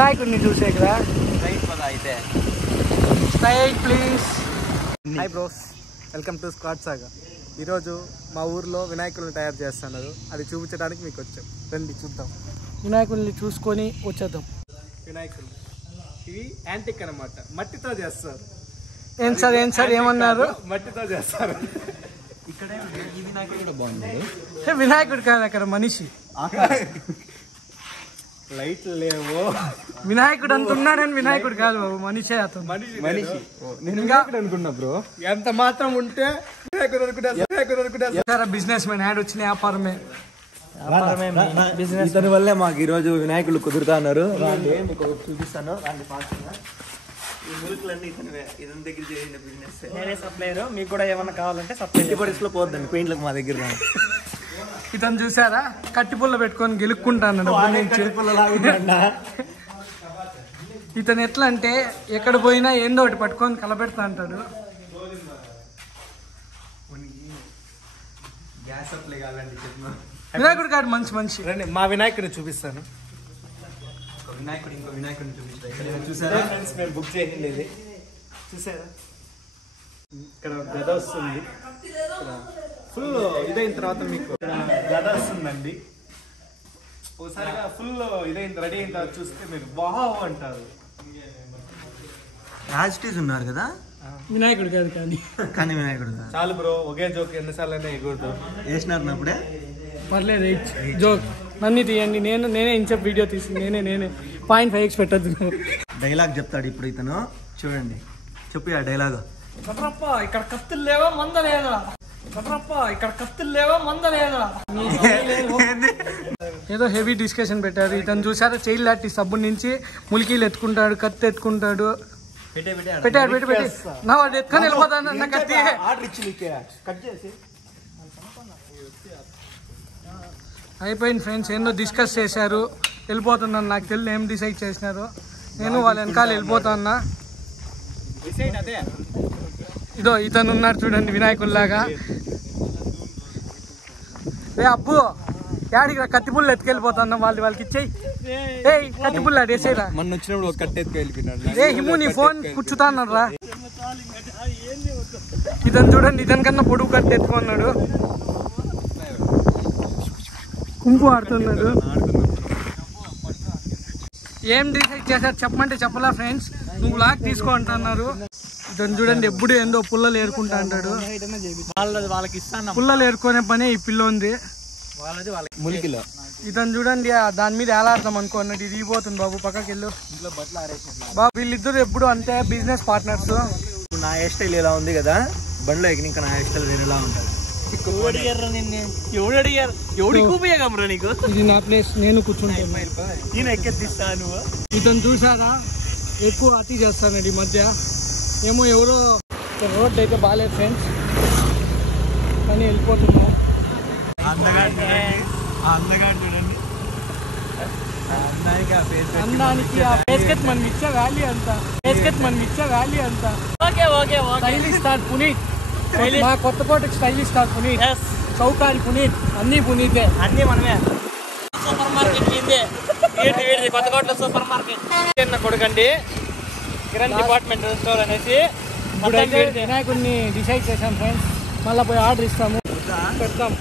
వినాయకుడిని చూసే కదా రైట్ పద అయితే style please. Hi bros, welcome to squad saga. ఈరోజు మా ఊర్లో వినాయకుడిని తయారు చేస్తున్నారు, అది చూపించడానికి మీకు వచ్చాం. రండి చూద్దాం. వినాయకుడిని చూసుకొని వచ్చేద్దాం. వినాయకుడు ఇవి యాంటిక్ అన్నమాట, మట్టితో చేస్తారు. ఏం సార్ ఏమన్నారు? మట్టితో చేస్తారు. ఇక్కడ ఈ వినాయకుడు కూడా బాగుంది. వినాయకుడు కాదు, అక్కడ మనిషి. లైట్లు లేవు. వినాయకుడు అంత ఉన్నాడని వినాయకుడు కాదు బాబు, మనిషే అతను. మనిషి నేను వినాయకుడు అనుకున్నా బ్రో. ఎంత మాత్రం ఉంటే వినాయకుడు అనుకుంటా. బిజినెస్ మ్యాన్ యాడ్ వచ్చిన వ్యాపారమే. ఇతని వల్లే మాకు ఈరోజు వినాయకుడు కుదురుతా అన్నారు. మీకు చూపిస్తాను. ఈ మురుకులన్నీ ఇతని దగ్గర చేసిన బిజినెస్. నేనే సప్లైయర్, మీకు కూడా ఏమన్నా కావాలంటే సప్లై లో పోద్దండి పెయింట్లకు మా దగ్గర. ఇతను చూసారా, కట్టి పుల్ల పెట్టుకొని గెలుక్కుంటాను. ఇతను ఎట్లా అంటే ఎక్కడ పోయినా ఏందో ఒకటి పట్టుకొని కలబెడతా అంటాడు. వినాయకుడు కాదు మనిషి. రండి మా వినాయకుడిని చూపిస్తాను. ఇంకో వినాయకుడిని చూపిస్తాను. చూసారా ఫ్రెండ్స్, మేము బుక్ చేయండి. చూసారా, ఇక్కడ గద వస్తుంది. ఫుల్ ఇదైన తర్వాత మీకు గద వస్తుందండి. ఒకసారిగా ఫుల్ ఇదైన రెడీ అయిన తర్వాత చూస్తే మీరు వావ్ అంటారు. యాజిటీస్ ఉన్నారు కదా, వినాయకుడు కాదు కానీ వినాయకుడు చాలు బ్రో. ఒకే జోక్ ఎన్నిసార్లు అయినా ఎగురుతాం. వేసినారు అప్పుడే పర్లేదు, జోక్ నన్ను తీయండి. నేనే ఇంచెప్ వీడియో తీసి నేనే 0.5x పెట్టద్దు. డైలాగ్ చెప్తాడు ఇప్పుడు ఇతను, చూడండి. చెప్పు ఆ డైలాగ్. ఇక్కడ కత్తులు లేవా మంద లేదా? ఇక్కడ కత్తులు లేవా మంద లేదా? ఏదో హెవీ డిస్కషన్ పెట్టారు. ఇతను చూసారా, చైల్డ్ ఆర్టిస్ట్ సబ్బు నుంచి ములికీలు ఎత్తుకుంటాడు, కత్తి ఎత్తుకుంటాడు. పెట్టాడు నా వాడు ఎత్తుకొని వెళ్ళిపోతాను అన్న కత్తి. అయిపోయింది ఫ్రెండ్స్, ఏందో డిస్కస్ చేశారు, వెళ్ళిపోతున్నాను. నాకు తెలియదు ఏం డిసైడ్ చేసినారు. నేను వాళ్ళ వెనకాల వెళ్ళిపోతాన్నా. ఇదో ఇతను ఉన్నాడు చూడండి, వినాయకుల్లాగా. రే అబ్బు, యాడికి కత్తి పుల్ల ఎత్తుకెళ్ళిపోతున్నా. వాళ్ళకి ఇచ్చేయి. ఏ కత్తి పుల్ల అడేసేరా. మొన్న వచ్చినప్పుడు కత్తి ఎత్తుకెళ్ళిపోయినాడు. ఏ హిము, నీ ఫోన్ కూర్చుతా అన్నాడు రా. ఇతను చూడండి, ఇతని కన్నా పొడుగు కత్తి ఎత్తుకున్నాడు. కుంకు ఆడుతున్నాడు. ఏం డిసైడ్ చేశారు చెప్పమంటే చెప్పలా ఫ్రెండ్స్. నువ్వు లాక్ తీసుకో అంటున్నారు. ఇతను చూడండి, ఎప్పుడు ఏందో పుల్లలు ఏరుకుంటా అంటాడు. పుల్లలు ఏరుకునే పనే ఈ పిల్లోంది. ములికిలో ఇతను చూడండి, దాని మీద ఎలాడతాం అనుకోన్నట్టు ఇది ఇపోతుంది. బాబు పక్కకి వెళ్ళు బాబు. వీళ్ళిద్దరు ఎప్పుడు అంతే బిజినెస్ పార్ట్నర్స్. నా హెయిర్ స్టైల్ ఇలా ఉంది కదా, బండిలో ఎక్కి ఇంకా నా హెయిర్ స్టైల్ వేరేలా ఉంటుంది. ఇది నా ప్లేస్, నేను కూర్చుంటాను. ఇతను చూసారా, ఎక్కువ అతి చేస్తానండి ఈ మధ్య. ఏమో ఎవరో రోడ్ అయితే బాగాలేదు ఫ్రెండ్స్, కానీ వెళ్ళిపోతున్నాం. చూడండి, అందానికి ఆ ఫేస్ కట్ మనం ఇచ్చే వాల్యూ అంత. స్టైలిష్ స్టార్ పునీత్, మా కొత్తకోటకి స్టైలిష్ స్టార్ పునీత్, చౌకారి పునీత్, అన్ని పునీతే, అన్ని మనమే. సూపర్ మార్కెట్ కొత్తకోటలో సూపర్ మార్కెట్ చిన్న కొడుకండి, కిరణ్ డిపార్ట్మెంట్ స్టోర్ అనేసి. వినాయకుడిని డిసైడ్ చేశాం ఫ్రెండ్స్, మళ్ళీ పోయి ఆర్డర్ ఇస్తాము, పెడతాం.